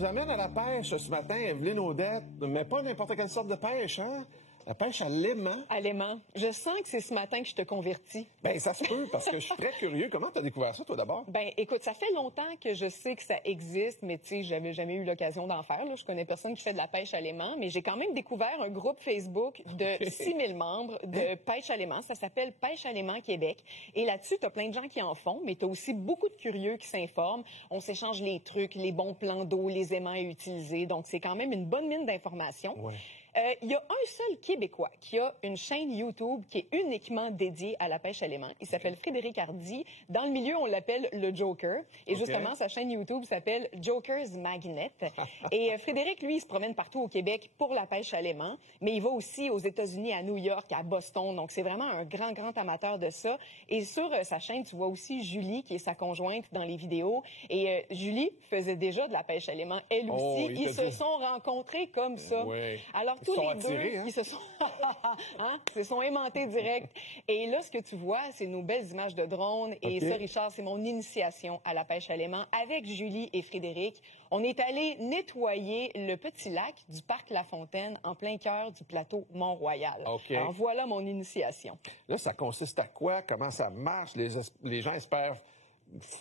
nous amène à la pêche ce matin, Evelyne Audette, mais pas n'importe quelle sorte de pêche, hein? La pêche à l'aimant. À l'aimant. Je sens que c'est ce matin que je te convertis. Bien, ça se peut, parce que je suis très curieux. Comment tu as découvert ça, toi, d'abord? Bien, écoute, ça fait longtemps que je sais que ça existe, mais tu sais, j'avais jamais eu l'occasion d'en faire. Là. Je connais personne qui fait de la pêche à l'aimant, mais j'ai quand même découvert un groupe Facebook de 6000 membres de pêche à l'aimant. Ça s'appelle Pêche à l'aimant Québec. Et là-dessus, tu as plein de gens qui en font, mais tu as aussi beaucoup de curieux qui s'informent. On s'échange les trucs, les bons plans d'eau, les aimants à utiliser. Donc, c'est quand même une bonne mine d'informations. Ouais. Il y a un seul Québécois qui a une chaîne YouTube qui est uniquement dédiée à la pêche à l'aimant. Il s'appelle Frédéric Hardy. Dans le milieu, on l'appelle le Joker. Et justement, sa chaîne YouTube s'appelle Joker's Magnet. Et Frédéric, lui, il se promène partout au Québec pour la pêche à l'aimant. Mais il va aussi aux États-Unis, à New York, à Boston. Donc, c'est vraiment un grand, grand amateur de ça. Et sur sa chaîne, tu vois aussi Julie, qui est sa conjointe dans les vidéos. Et Julie faisait déjà de la pêche à l'aimant, elle aussi. Ils se sont rencontrés comme ça. Oui. Alors, Ils se sont attirés, hein? ils se sont aimantés direct. Et là, ce que tu vois, c'est nos belles images de drones. Et ça, Richard, c'est mon initiation à la pêche à l'aimant. Avec Julie et Frédéric, on est allé nettoyer le petit lac du parc La Fontaine en plein cœur du plateau Mont-Royal. Alors, voilà mon initiation. Là, ça consiste à quoi? Comment ça marche? Les gens espèrent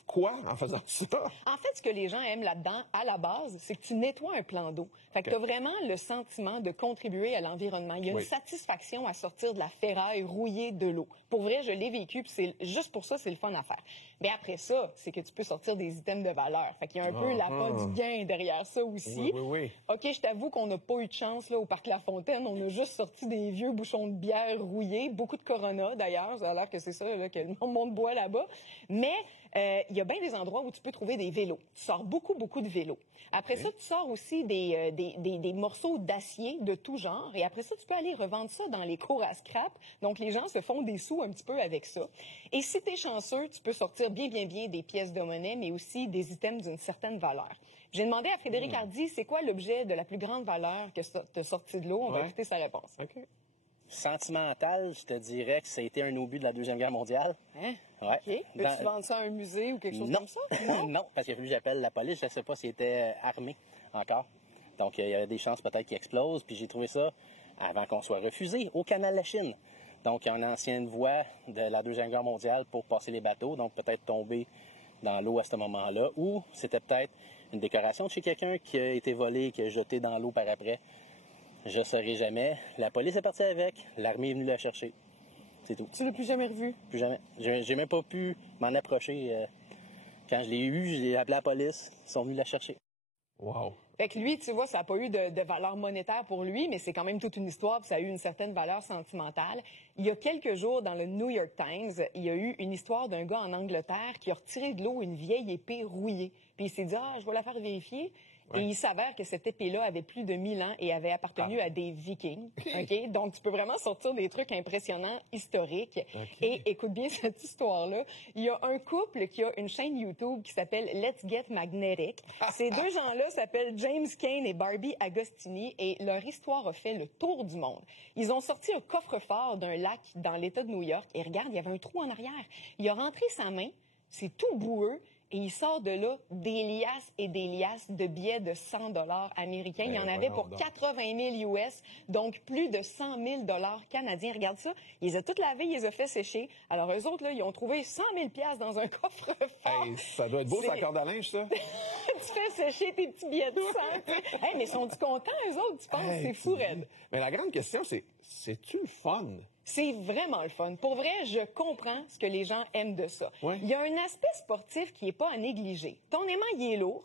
quoi en faisant ça? En fait, ce que les gens aiment là-dedans, à la base, c'est que tu nettoies un plan d'eau. Fait que tu as vraiment le sentiment de contribuer à l'environnement. Il y a une satisfaction à sortir de la ferraille rouillée de l'eau. Pour vrai, je l'ai vécu, puis c'est juste pour ça, c'est le fun à faire. Mais après ça, c'est que tu peux sortir des items de valeur. Fait qu'il y a un peu l'appât du gain derrière ça aussi. Oui. OK, je t'avoue qu'on n'a pas eu de chance là, au parc La Fontaine. On a juste sorti des vieux bouchons de bière rouillés, beaucoup de Corona d'ailleurs, ça a l'air que c'est ça là, que le monde boit là-bas. Mais il y a bien des endroits où tu peux trouver des vélos. Tu sors beaucoup de vélos. Après ça, tu sors aussi des morceaux d'acier de tout genre. Et après ça, tu peux aller revendre ça dans les cours à scrap. Donc, les gens se font des sous un petit peu avec ça. Et si tu es chanceux, tu peux sortir bien des pièces de monnaie, mais aussi des items d'une certaine valeur. J'ai demandé à Frédéric Hardy, c'est quoi l'objet de la plus grande valeur que tu as sorti de l'eau? On va écouter sa réponse. Sentimental, je te dirais que ça a été un obus de la Deuxième Guerre mondiale. Hein? Ouais. OK. Peux-tu vendre ça à un musée ou quelque chose comme ça? Non, parce qu'il a fallu que j'appelle la police. Je ne sais pas s'il était armé encore. Donc, il y a des chances peut-être qu'il explose. Puis j'ai trouvé ça avant qu'on soit refusé au canal de la Chine. Donc, il y a une ancienne voie de la Deuxième Guerre mondiale pour passer les bateaux. Donc, peut-être tomber dans l'eau à ce moment-là. Ou c'était peut-être une décoration de chez quelqu'un qui a été volé, qui a jeté dans l'eau par après. Je ne saurais jamais. La police est partie avec. L'armée est venue la chercher. C'est tout. Tu l'as plus jamais revu? Plus jamais. J'ai même pas pu m'en approcher. Quand je l'ai eu, j'ai appelé la police. Ils sont venus la chercher. Wow. Fait que lui, tu vois, ça n'a pas eu de valeur monétaire pour lui, mais c'est quand même toute une histoire, puis ça a eu une certaine valeur sentimentale. Il y a quelques jours, dans le New York Times, il y a eu une histoire d'un gars en Angleterre qui a retiré de l'eau une vieille épée rouillée. Puis il s'est dit, je vais la faire vérifier. Et il s'avère que cette épée-là avait plus de 1000 ans et avait appartenu à des Vikings. Okay? Donc, tu peux vraiment sortir des trucs impressionnants, historiques. Et écoute bien cette histoire-là. Il y a un couple qui a une chaîne YouTube qui s'appelle Let's Get Magnetic. Ces deux gens-là s'appellent James Kane et Barbie Agostini et leur histoire a fait le tour du monde. Ils ont sorti un coffre-fort d'un lac dans l'État de New York et regarde, il y avait un trou en arrière. Il a rentré sa main, c'est tout boueux. Et il sort de là des liasses et des liasses de billets de 100 $ américains. Il y en avait pour 80 000 US, donc plus de 100 000 $ canadiens. Regarde ça, il les a toutes lavées, il les a fait sécher. Alors, eux autres, là, ils ont trouvé 100 000 $ dans un coffre-fort. Hey, ça doit être beau, ça, corde à linge, ça. Tu fais sécher tes petits billets de 100. Hey, mais sont-ils contents, eux autres, tu penses? C'est fou, raide. Mais la grande question, c'est-tu le fun? C'est vraiment le fun. Pour vrai, je comprends ce que les gens aiment de ça. Il y a un aspect sportif qui n'est pas à négliger. Ton aimant, il est lourd.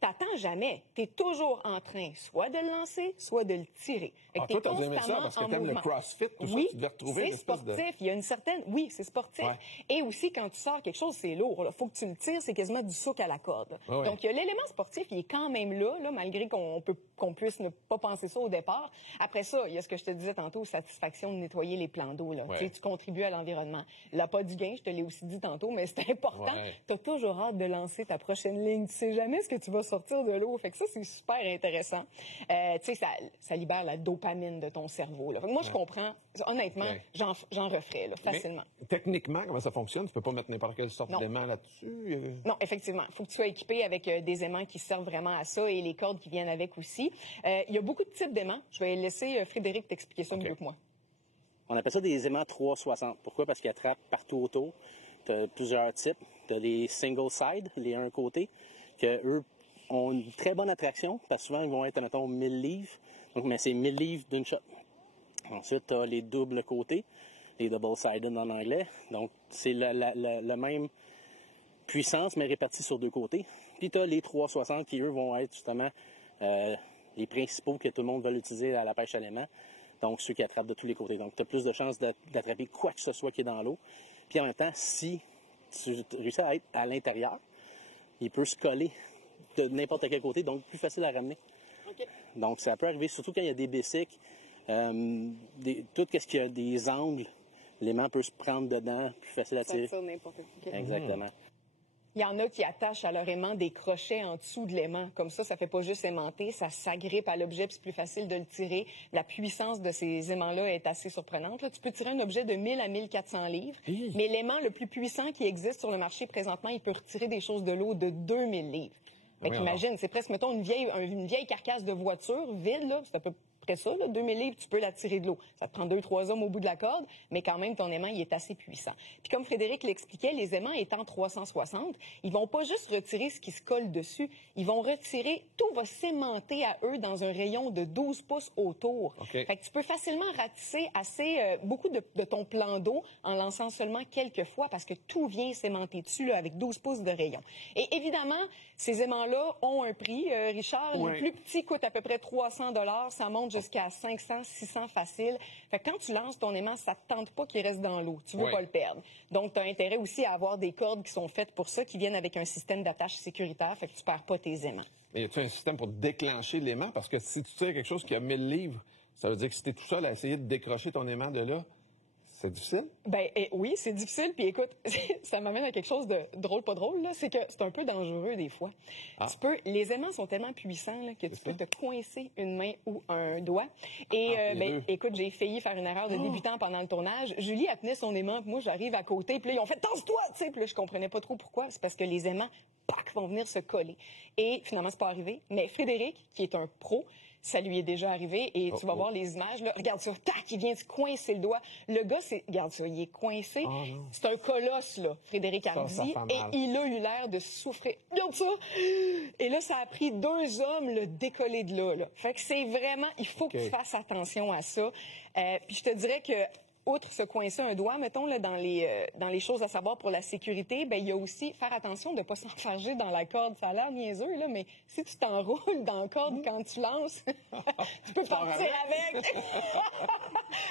T'attends jamais. T'es toujours en train soit de le lancer, soit de le tirer. Toi, t'as aimé ça parce que t'aimes le CrossFit, tout ça, tu devais retrouver c'est sportif. Il y a une certaine... Oui, c'est sportif. Et aussi, quand tu sors quelque chose, c'est lourd. Il faut que tu le tires, c'est quasiment du souk à la corde. Donc, l'élément sportif, il est quand même là, malgré qu'on puisse ne pas penser ça au départ. Après ça, il y a ce que je te disais tantôt, satisfaction de nettoyer les plans d'eau. Tu contribues à l'environnement. L'appât du gain, je te l'ai aussi dit tantôt, mais c'est important. Tu as toujours hâte de lancer ta prochaine ligne. Tu sais jamais ce que tu vas sortir de l'eau. Fait que ça, c'est super intéressant. Tu sais, ça libère la dopamine de ton cerveau. Là. Fait que moi, je comprends. Honnêtement, j'en referais là, facilement. Mais, techniquement, comment ça fonctionne? Tu peux pas mettre n'importe quelle sorte d'aimant là-dessus? Non, effectivement. Il faut que tu sois équipé avec des aimants qui servent vraiment à ça et les cordes qui viennent avec aussi. Il y a beaucoup de types d'aimants. Je vais laisser Frédéric t'expliquer ça mieux que moi. On appelle ça des aimants 360. Pourquoi? Parce qu'ils attrapent partout autour. Tu as plusieurs types. Tu as les single side, les un côté, que eux ont une très bonne attraction, parce que souvent, ils vont être, mettons, 1000 livres. Donc, mais c'est 1000 livres d'une shot. Ensuite, tu as les doubles côtés, les double-sided en anglais. Donc, c'est la même puissance, mais répartie sur deux côtés. Puis, tu as les 360 qui, eux, vont être justement les principaux que tout le monde va utiliser à la pêche à l'aimant. Donc, ceux qui attrapent de tous les côtés. Donc, tu as plus de chances d'attraper quoi que ce soit qui est dans l'eau. Puis, en même temps, si tu réussis à être à l'intérieur, il peut se coller de n'importe quel côté, donc plus facile à ramener. Okay. Donc, ça peut arriver, surtout quand il y a des bicycles, tout ce qui a des angles, l'aimant peut se prendre dedans, plus facile à tirer. Ça n'importe quoi. Exactement. Il y en a qui attachent à leur aimant des crochets en dessous de l'aimant. Comme ça fait pas juste aimanter, ça s'agrippe à l'objet, puis c'est plus facile de le tirer. La puissance de ces aimants-là est assez surprenante. Là, tu peux tirer un objet de 1000 à 1400 livres, mais l'aimant le plus puissant qui existe sur le marché présentement, il peut retirer des choses de l'eau de 2000 livres. Fait qu'imagine, c'est presque, mettons, une vieille carcasse de voiture vide, là, c'est à peu près ça, là, 2000 livres, tu peux la tirer de l'eau. Ça te prend 2-3 hommes au bout de la corde, mais quand même, ton aimant, il est assez puissant. Puis comme Frédéric l'expliquait, les aimants étant 360, ils vont pas juste retirer ce qui se colle dessus, ils vont retirer, tout va s'aimanter à eux dans un rayon de 12 pouces autour. Fait que tu peux facilement ratisser beaucoup de ton plan d'eau en lançant seulement quelques fois parce que tout vient s'aimanter dessus là, avec 12 pouces de rayon. Et évidemment, ces aimants-là ont un prix. Richard, le plus petit coûte à peu près 300 $, ça monte jusqu'à 500, 600 facile. Fait que quand tu lances ton aimant, ça te tente pas qu'il reste dans l'eau. Tu veux pas le perdre. Donc, tu as intérêt aussi à avoir des cordes qui sont faites pour ça, qui viennent avec un système d'attache sécuritaire, fait que tu perds pas tes aimants. Mais y a-t-il un système pour déclencher l'aimant? Parce que si tu tires quelque chose qui a 1000 livres, ça veut dire que si tu es tout seul à essayer de décrocher ton aimant de là, c'est difficile? Ben oui, c'est difficile. Puis écoute, ça m'amène à quelque chose de drôle, pas drôle, là. C'est que c'est un peu dangereux des fois. Les aimants sont tellement puissants là, que tu peux te coincer une main ou un doigt. Et écoute, j'ai failli faire une erreur de débutant pendant le tournage. Julie, elle tenait son aimant, puis moi, j'arrive à côté, puis là, ils ont fait « Tasse-toi! » Tu sais, puis là, je comprenais pas trop pourquoi. C'est parce que les aimants, vont venir se coller. Et finalement, c'est pas arrivé. Mais Frédéric, qui est un pro, ça lui est déjà arrivé et tu vas voir les images. Là. Regarde ça, tac, il vient se coincer le doigt. Le gars, regarde ça, il est coincé. C'est un colosse, là, Frédéric Hardy. Et il a eu l'air de souffrir. Regarde ça! Et là, ça a pris 2 hommes le décoller de là. Fait que c'est vraiment, il faut que tu fasses attention à ça. Puis je te dirais que outre se coincer un doigt, mettons, là, dans les choses à savoir pour la sécurité, ben il y a aussi faire attention de ne pas s'enfarger dans la corde. Ça a l'air niaiseux, là, mais si tu t'enroules dans la corde quand tu lances, tu peux partir avec.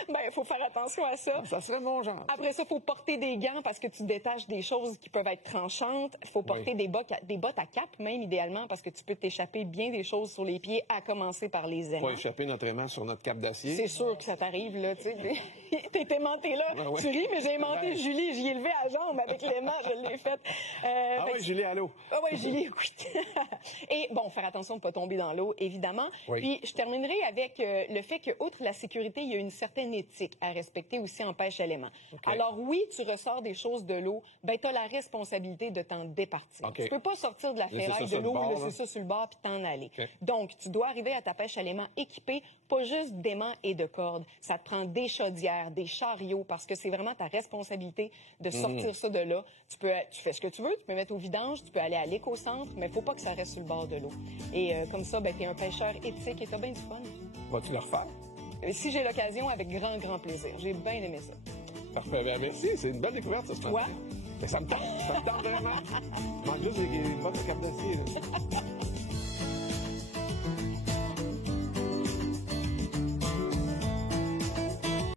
Ben, il faut faire attention à ça. Ça serait mon genre. Après ça, il faut porter des gants parce que tu détaches des choses qui peuvent être tranchantes. Il faut porter des bottes à cap, même, idéalement, parce que tu peux t'échapper bien des choses sur les pieds, à commencer par les aimants. Pas échapper notre aimant sur notre cape d'acier. C'est sûr que ça t'arrive, là, tu sais. T'es aimanté là. Tu ris, mais j'ai aimanté Julie. J'y ai levé à jambe avec l'aimant. Je l'ai fait. Julie, allô? Julie, oui. Et bon, faire attention de ne pas tomber dans l'eau, évidemment. Puis, je terminerai avec le fait que, outre la sécurité, il y a une certaine éthique à respecter aussi en pêche à l'aimant. Alors, oui, tu ressors des choses de l'eau, ben, tu as la responsabilité de t'en départir. Tu peux pas sortir de la ferraille de l'eau, laisser ça sur le bord puis t'en aller. Donc, tu dois arriver à ta pêche à l'aimant équipée, pas juste d'aimants et de cordes. Ça te prend des chaudières, des chariots, parce que c'est vraiment ta responsabilité de sortir ça de là. Tu fais ce que tu veux, tu peux mettre au vidange, tu peux aller à l'éco-centre, mais il faut pas que ça reste sur le bord de l'eau. Et comme ça, ben, tu es un pêcheur éthique et tu as bien du fun. Vas-tu le refaire? Si j'ai l'occasion, avec grand, grand plaisir. J'ai bien aimé ça. Parfait. Ben, merci. C'est une belle découverte, ça, ce matin. Ça me tente vraiment. Je manque juste des bottes de cap d'acier.